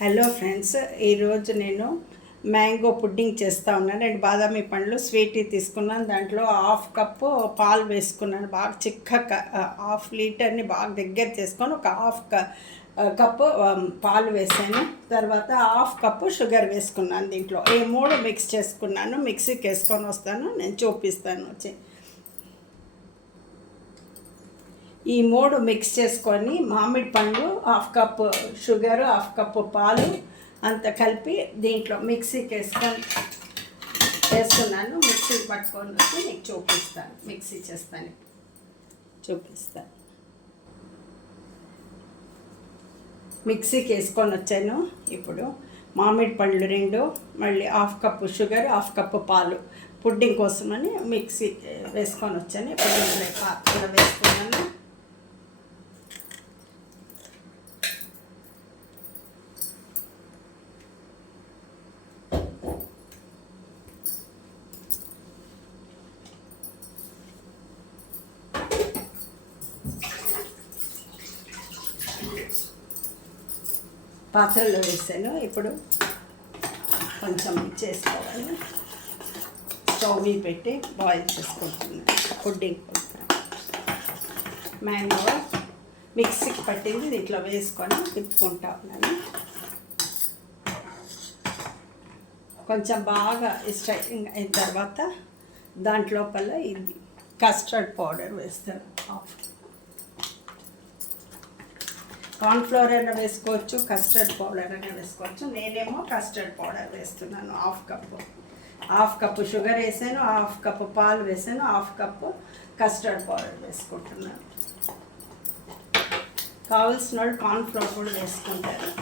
Hello friends, ఈరోజు నేను mango pudding చేస్తూ ఉన్నాను. 2 బాదామి పండ్లు స్వీట్ తీసుకున్నాను. దాంట్లో హాఫ్ కప్పు పాలు వేసుకున్నాను. బాగా చిక్కగా హాఫ్ లీటర్ని బాగా దగ్గర చేసుకొని ఒక కప్పు పాలు వేసాను. తర్వాత హాఫ్ కప్పు షుగర్ వేసుకున్నాను. దీంట్లో ఈ 3 మిక్స్ చేసుకున్నాను. మిక్సీకి వేసుకొని వస్తాను, నేను చూపిస్తాను వచ్చి. ఈ 3 మిక్స్ చేసుకొని మామిడి పండ్లు half cup sugar half cup పాలు అంత కలిపి దీంట్లో మిక్సీకి వేస్తున్నాను. మిక్సీకి పట్టుకొని వచ్చి నీకు చూపిస్తాను. మిక్సీ చేస్తాను, చూపిస్తాను. మిక్సీకి వేసుకొని వచ్చాను. ఇప్పుడు మామిడి పండ్లు 2, మళ్ళీ half cup sugar half cup పాలు పుడ్డింగ్ కోసమని మిక్సీ వేసుకొని వచ్చాను. ఇప్పుడు పాత్ర వేసుకున్నాను. పాత్రలో వేసాను. ఇప్పుడు కొంచెం చేసుకోవాలి. స్టవ్ మీద పెట్టి బాయిల్ చేసుకుంటున్నాను. పుడ్డింగ్ మ్యాంగో మిక్సీకి పట్టింది దీంట్లో వేసుకొని తిప్పుకుంటా ఉన్నాను. కొంచెం బాగా స్ట్రైనింగ్ అయిన తర్వాత దాంట్లోపల ఇది కస్టర్డ్ పౌడర్ వేస్తాను. కార్న్ఫ్లోర్ అయినా వేసుకోవచ్చు, కస్టర్డ్ పౌడర్ అయినా వేసుకోవచ్చు. నేనేమో కస్టర్డ్ పౌడర్ వేస్తున్నాను. హాఫ్ కప్పు షుగర్ వేసాను, హాఫ్ కప్పు పాలు వేసాను, హాఫ్ కప్పు కస్టర్డ్ పౌడర్ వేసుకుంటున్నాను. కావాల్సిన వాళ్ళు కార్న్ఫ్లోర్ కూడా వేసుకుంటారు.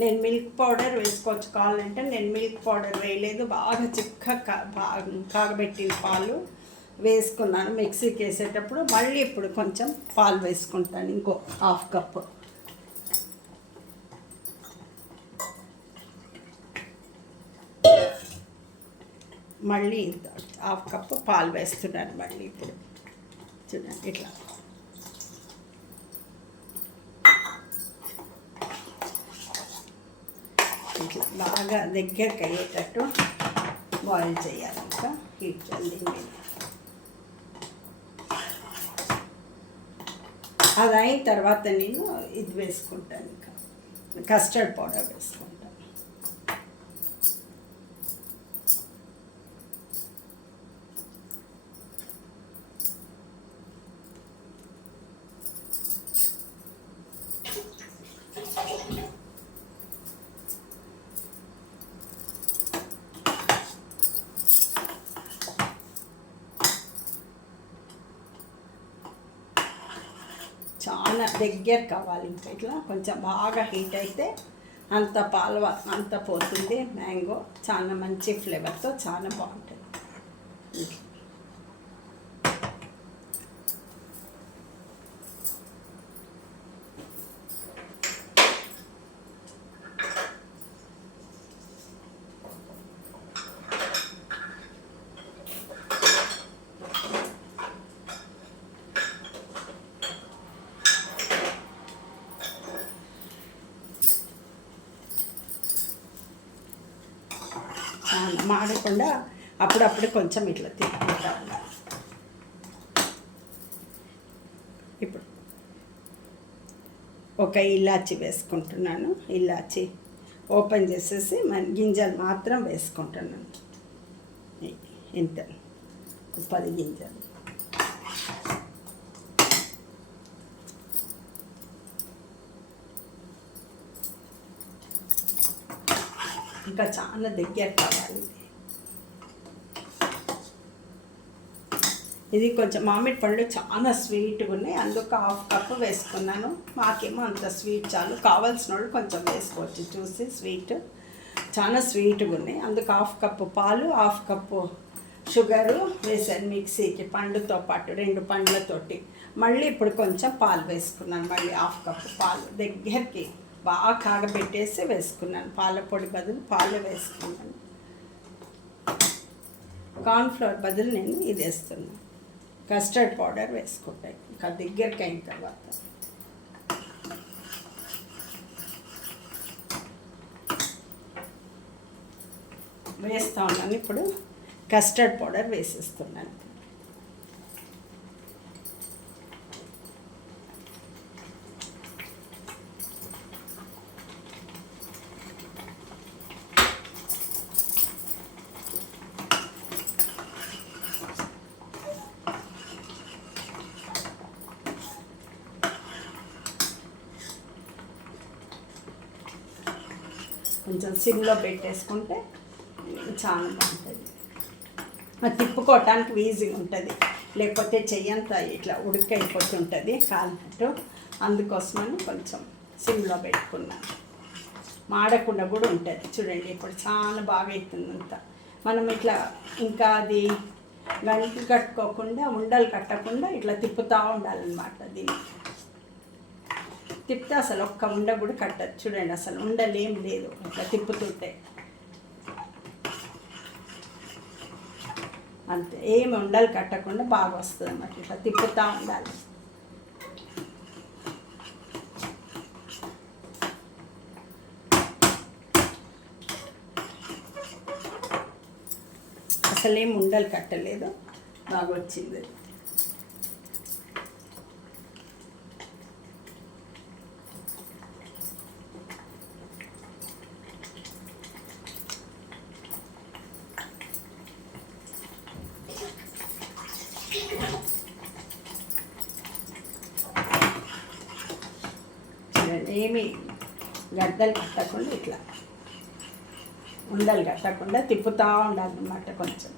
నేను మిల్క్ పౌడర్ వేసుకోవచ్చు కావాలంటే. నేను మిల్క్ పౌడర్ వేయలేదు. బాగా చిక్కగా కాగబెట్టిన పాలు వేసుకున్నాను మిక్సీకి వేసేటప్పుడు. మళ్ళీ ఇప్పుడు కొంచెం పాలు వేసుకుంటాను, ఇంకో హాఫ్ కప్పు. మళ్ళీ హాఫ్ కప్పు పాలు వేస్తున్నాను. మళ్ళీ ఇప్పుడు చూడండి, ఇట్లా ఇట్లా బాగా దగ్గరికి అయ్యేటట్టు బాయిల్ చేయాలి. ఇంకా హీట్ జల్దీ మీద అది అయిన తర్వాత నేను ఇది వేసుకుంటాను, ఇంకా కస్టర్డ్ పౌడర్ వేసుకుంటాను. చాలా దగ్గర కావాలి. ఇంకా ఇట్లా కొంచెం బాగా హీట్ అయితే అంత అంత పోతుంది. మ్యాంగో చాలా మంచి ఫ్లేవర్తో చాలా బాగుంటుంది. మాడకుండా అప్పుడప్పుడు కొంచెం ఇట్లా తిప్పుకుంటా ఉండాలి. ఇప్పుడు ఒక ఇలాచి వేసుకుంటున్నాను. ఇలాచి ఓపెన్ చేసేసి గింజలు మాత్రం వేసుకుంటున్నాను. ఇంత 10 గింజలు. ఇంకా చాలా దగ్గర కావాలి. ఇది కొంచెం మామిడి పళ్ళు చాలా స్వీట్గా ఉన్నాయి, అందుకు హాఫ్ కప్పు వేసుకున్నాను. మాకేమో అంత స్వీట్ చాలు. కావాల్సిన వాళ్ళు కొంచెం వేసుకోవచ్చు చూసి. స్వీట్ చాలా స్వీట్గా ఉన్నాయి, అందుకు హాఫ్ కప్పు పాలు హాఫ్ కప్పు షుగరు వేసాను మిక్సీకి, పండుతో పాటు 2 పండ్లతోటి. మళ్ళీ ఇప్పుడు కొంచెం పాలు వేసుకున్నాను. మళ్ళీ హాఫ్ కప్పు పాలు దగ్గరికి బాగా కాగబెట్టేసి వేసుకున్నాను. పాల పొడి బదులు పాలు వేసుకున్నాను. కార్న్ఫ్లోర్ బదులు నేను ఇది వేస్తున్నాను. కస్టర్డ్ పౌడర్ వేసుకుంటాయి ఇంకా దగ్గరికి అయిన తర్వాత వేస్తూ ఉన్నాను. ఇప్పుడు కస్టర్డ్ పౌడర్ వేసేస్తున్నాను. కొంచెం సిమ్లో పెట్టేసుకుంటే చాలా బాగుంటుంది. తిప్పుకోవటానికి ఈజీగా ఉంటుంది, లేకపోతే చెయ్యంతా ఇట్లా ఉడికైపోతుంటుంది కాలినట్టు. అందుకోసమని కొంచెం సిమ్లో పెట్టుకున్నాను. మాడకుండా కూడా ఉంటుంది. చూడండి ఇప్పుడు చాలా బాగా అవుతుంది అంతా. మనం ఇట్లా ఇంకా అది గంటలు కట్టుకోకుండా ఉండలు కట్టకుండా ఇట్లా తిప్పుతూ ఉండాలన్నమాట. దీన్ని తిప్పితే అసలు ఒక్క ఉండ కూడా కట్టదు. చూడండి అసలు ఉండలేం లేదు ఇట్లా తిప్పుతుంటే. అంతే, ఏమి ఉండలు కట్టకుండా బాగా వస్తుంది అన్నమాట. ఇట్లా తిప్పుతూ ఉండాలి. అసలేం ఉండలు కట్టలేదు, బాగా వచ్చింది. ఏమి గడ్డలు కట్టకుండా ఇట్లా ఉండలు కట్టకుండా తిప్పుతూ ఉండాలన్నమాట. కొంచెం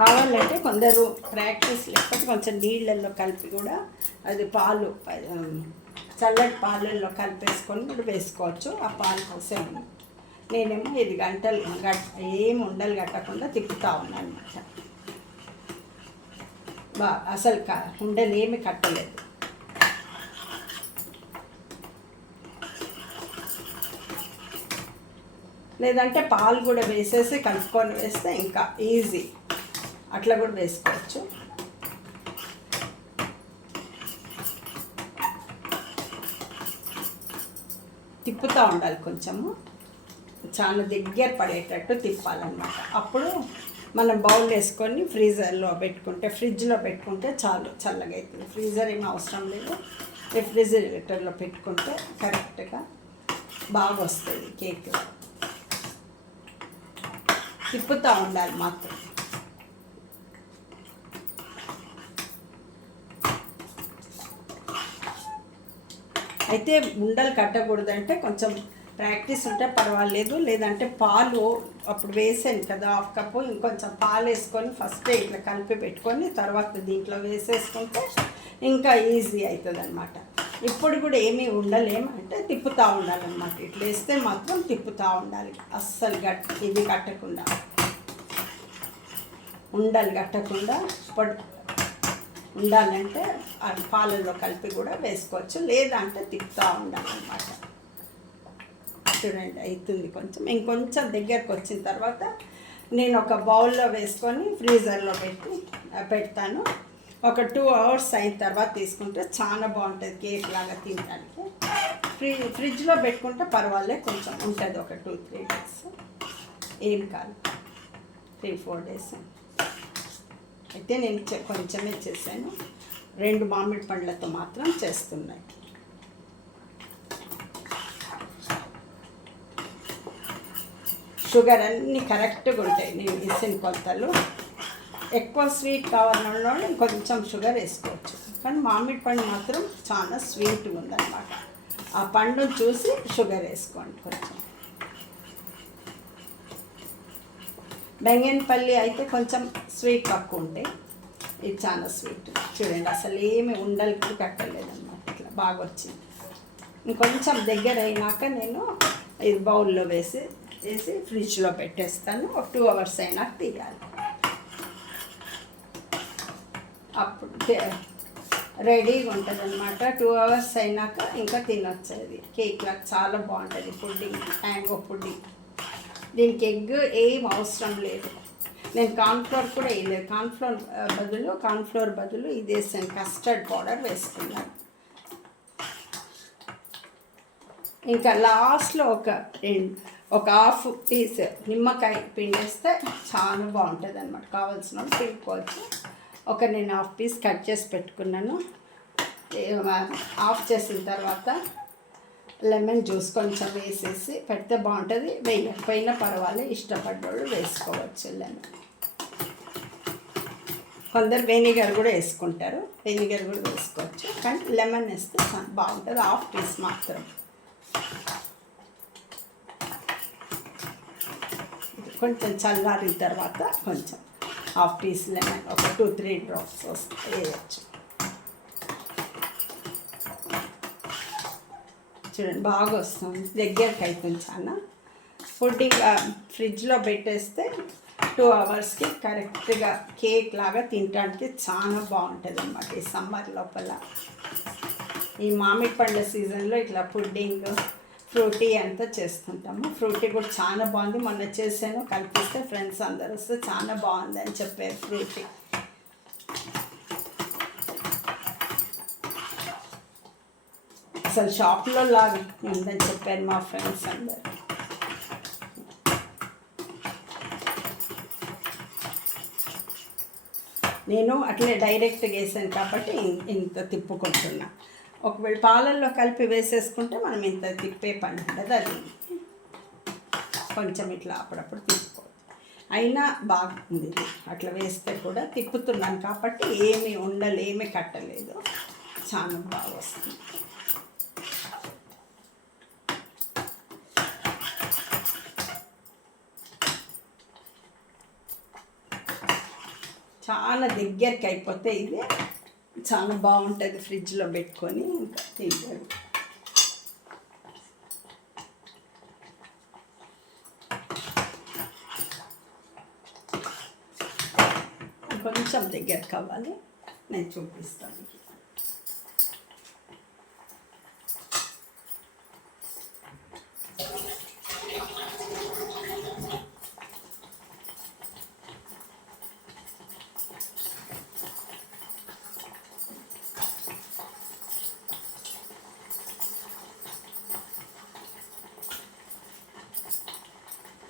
కావాలంటే కొందరు ప్రాక్టీస్ లేకపోతే కొంచెం నీళ్ళల్లో కలిపి కూడా అది పాలు చల్లటి పాలల్లో కలిపేసుకొని కూడా వేసుకోవచ్చు. ఆ పాలు కోసం నేనేమో ఇది ఏమి ఉండలు కట్టకుండా తిప్పుతూ ఉన్నాను అనమాట. అసలు ఉండలు ఏమి కట్టలేదు. లేదంటే పాలు కూడా వేసేసి కలుపుకొని వేస్తే ఇంకా ఈజీ, అట్లా కూడా వేసుకోవచ్చు. తిప్పుతూ ఉండాలి, కొంచెము చాలా దగ్గర పడేటట్టు తిప్పాలన్నమాట. అప్పుడు మనం బౌల్ వేసుకొని ఫ్రీజర్లో పెట్టుకుంటే, ఫ్రిడ్జ్లో పెట్టుకుంటే చాలు, చల్లగా అవుతుంది. ఫ్రీజర్ ఏమీ అవసరం లేదు, రిఫ్రిజిరేటర్లో పెట్టుకుంటే కరెక్ట్గా బాగా వస్తుంది కేక్. తిప్పుతూ ఉండాలి మాత్రం. అయితే ఉండలు కట్టకూడదంటే కొంచెం ప్రాక్టీస్ ఉంటే పర్వాలేదు. లేదంటే పాలు అప్పుడు వేసాను కదా హాఫ్ కప్పు, ఇంకొంచెం పాలు వేసుకొని ఫస్ట్ ఇట్లా కలిపి పెట్టుకొని తర్వాత దీంట్లో వేసేసుకుంటే ఇంకా ఈజీ అవుతుంది అనమాట. ఇప్పుడు కూడా ఏమీ ఉండలేమంటే తిప్పుతూ ఉండాలన్నమాట. ఇట్లా వేస్తే మాత్రం తిప్పుతూ ఉండాలి, అస్సలు ఇది కట్టకుండా, ఉండలు కట్టకుండా ఉండాలంటే పాలల్లో కలిపి కూడా వేసుకోవచ్చు, లేదంటే తిప్పుతూ ఉండాలన్నమాట. చూడండి అవుతుంది. కొంచెం ఇంకొంచెం దగ్గరకు వచ్చిన తర్వాత నేను ఒక బౌల్లో వేసుకొని ఫ్రీజర్లో పెడతాను. ఒక 2 hours అయిన తర్వాత తీసుకుంటే చాలా బాగుంటుంది కేక్ లాగా తినడానికి. ఫ్రిడ్జ్లో పెట్టుకుంటే పర్వాలేదు, కొంచెం ఉంటుంది ఒక 2-3 days, ఏం కాదు, 3-4 days. అయితే నేను కొంచెమే చేశాను, 2 మామిడి పండ్లతో మాత్రం చేస్తున్నాయి. షుగర్ అన్నీ కరెక్ట్గా ఉంటాయి నేను వేసిన కొలతలు. ఎక్కువ స్వీట్ కావాలన్నా కొంచెం షుగర్ వేసుకోవచ్చు, కానీ మామిడి పండు మాత్రం చాలా స్వీట్గా ఉందన్నమాట. ఆ పండును చూసి షుగర్ వేసుకోండి కొంచెం. బెంగన్పల్లి అయితే కొంచెం స్వీట్ తక్కువ ఉంటాయి, ఇది చాలా స్వీట్. చూడండి అసలు ఏమి ఉండలు కూడా కట్టలేదన్నమాట, ఇట్లా బాగా వచ్చింది. ఇంకొంచెం దగ్గర అయినాక నేను ఇది బౌల్లో వేసి ఫ్రిడ్జ్లో పెట్టేస్తాను. ఒక 2 hours అయినాక తీయాలి. అప్పుడు రెడీగా ఉంటుంది అనమాట. 2 అవర్స్ అయినాక ఇంకా తినొచ్చు. అది కేక్ లాగా చాలా బాగుంటుంది పుడ్డింగ్, మ్యాంగో పుడ్డింగ్. దీనికి ఎగ్ ఏం అవసరం లేదు. నేను కార్న్ఫ్లోర్ కూడా వేయలేదు. కార్న్ఫ్లోర్ బదులు ఇది వేసాను, కస్టర్డ్ పౌడర్ వేసుకున్నాను. ఇంకా లాస్ట్లో ఒక హాఫ్ పీస్ నిమ్మకాయ పిండేస్తే చాలా బాగుంటుంది అనమాట. కావాల్సిన పిండుకోవచ్చు. నేను హాఫ్ పీస్ కట్ చేసి పెట్టుకున్నాను. ఆఫ్ చేసిన తర్వాత లెమన్ జ్యూస్ కొంచెం వేసేసి పెడితే బాగుంటుంది. వేయకపోయినా పర్వాలేదు, ఇష్టపడ్డోళ్ళు వేసుకోవచ్చు లెమన్. కొందరు వెనిగర్ కూడా వేసుకుంటారు, వెనిగర్ కూడా వేసుకోవచ్చు. కానీ లెమన్ వేస్తే బాగుంటుంది. హాఫ్ పీస్ మాత్రం. కొంచెం చల్లారిన తర్వాత కొంచెం హాఫ్ పీస్ లెమన్ ఒక 2-3 డ్రాప్స్ వేయచ్చు. చూడండి బాగా వస్తుంది, దగ్గరికి అవుతుంది చాలా. పుడ్డింగ్ ఫ్రిడ్జ్లో పెట్టేస్తే 2 అవర్స్కి కరెక్ట్గా కేక్ లాగా తినడానికి చాలా బాగుంటుంది అన్నమాట. ఈ సమ్మర్ లోపల ఈ మామిడి పండ్ల సీజన్లో ఇట్లా పుడ్డింగ్, ఫ్రూటీ అంతా చేసుకుంటాము. ఫ్రూటీ కూడా చాలా బాగుంది. మొన్న చేశాను, కల్పిస్తే ఫ్రెండ్స్ అందరూ వస్తే చాలా బాగుంది అని చెప్పారు ఫ్రూటీ. అసలు షాప్లో లాగా ఉందని చెప్పారు మా ఫ్రెండ్స్ అందరు. నేను అట్లే డైరెక్ట్గా వేసాను కాబట్టి ఇంత తిప్పుకుంటున్నా. ఒకవేళ పాలల్లో కలిపి వేసేసుకుంటే మనం ఇంత తిప్పే పని ఉండదు. అది కొంచెం ఇట్లా అప్పుడప్పుడు తిప్పుకోవచ్చు. అయినా బాగుంది అట్లా వేస్తే కూడా. తిప్పుతున్నాను కాబట్టి ఏమీ కట్టలేదు, చాలా బాగా వస్తుంది. చాలా దగ్గరికి అయిపోతే ఇది చాలా బాగుంటుంది. ఫ్రిడ్జ్లో పెట్టుకొని ఇంకా తింటారు. కొంచెం దగ్గరికి అవ్వాలి, నేను చూపిస్తాను.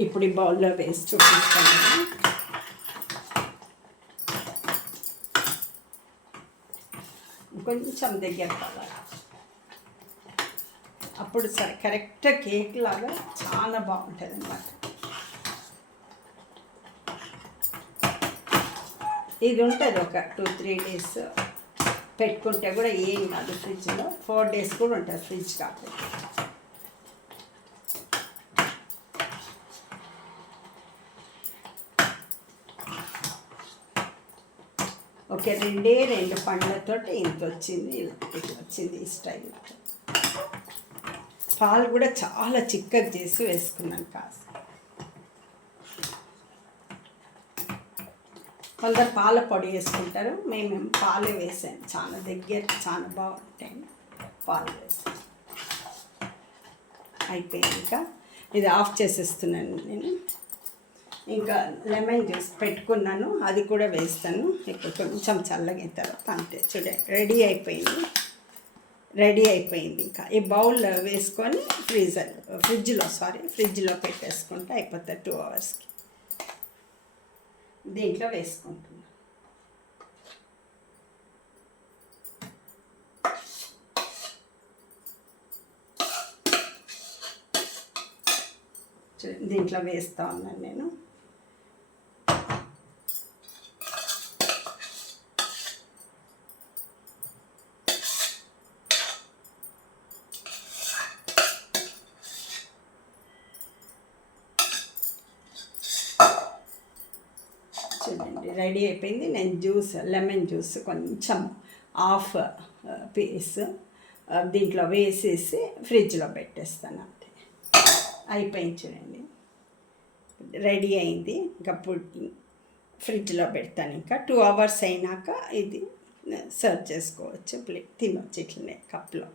ఇప్పుడు ఈ బౌల్లో వేసి చూపిస్తాను. కొంచెం దగ్గర కావాలి, అప్పుడు కరెక్ట్ కేక్ లాగా చాలా బాగుంటుంది అన్నమాట. ఇది ఉంటుంది ఒక 2-3 డేస్ పెట్టుకుంటే కూడా ఏం కాదు. ఫ్రిడ్జ్లో 4 డేస్ కూడా ఉంటుంది ఫ్రిడ్జ్ కాకపోతే. ఓకే, 2 పండ్లతోటి ఇంత వచ్చింది. ఇట్లా వచ్చింది ఈ స్టైల్. పాలు కూడా చాలా చిక్కగా చేసి వేసుకున్నాను కాస్త. కొందరు పాల పొడి వేసుకుంటారు, మేము పాలు వేసాను. చాలా చాలా బాగుంటాయి పాలు వేసాను. అయిపోయింది. ఇంకా ఇది ఆఫ్ చేసేస్తున్నాను నేను. ఇంకా లెమన్ జ్యూస్ పెట్టుకున్నాను, అది కూడా వేస్తాను. ఇప్పుడు కొంచెం చల్లగిన తర్వాత అంతే. చూడండి రెడీ అయిపోయింది. ఇంకా ఈ బౌల్ వేసుకొని ఫ్రిడ్జ్లో పెట్టేసుకుంటే అయిపోతుంది 2 అవర్స్కి. దీంట్లో వేసుకుంటున్నాను. దీంట్లో వేస్తూ ఉన్నాను నేను. చూడండి రెడీ అయిపోయింది. నేను లెమన్ జ్యూస్ కొంచెం హాఫ్ పీస్ దీంట్లో వేసేసి ఫ్రిడ్జ్లో పెట్టేస్తాను అంతే. అయిపోయింది. చూడండి రెడీ అయింది. ఇంకా ఫ్రిడ్జ్లో పెడతాను. ఇంకా 2 అవర్స్ అయినాక ఇది సర్వ్ చేసుకోవచ్చు, ప్లేట్ తినొచ్చు ఇట్లనే కప్లో.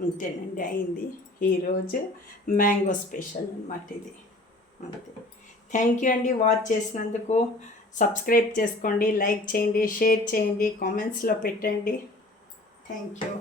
అంతేనండి, అయింది ఈరోజు మ్యాంగో స్పెషల్ అన్నమాట ఇది. అంతే. థ్యాంక్ యూ అండి వాచ్ చేసినందుకు. సబ్స్క్రైబ్ చేసుకోండి, లైక్ చేయండి, షేర్ చేయండి, కామెంట్స్లో పెట్టండి. Thank you.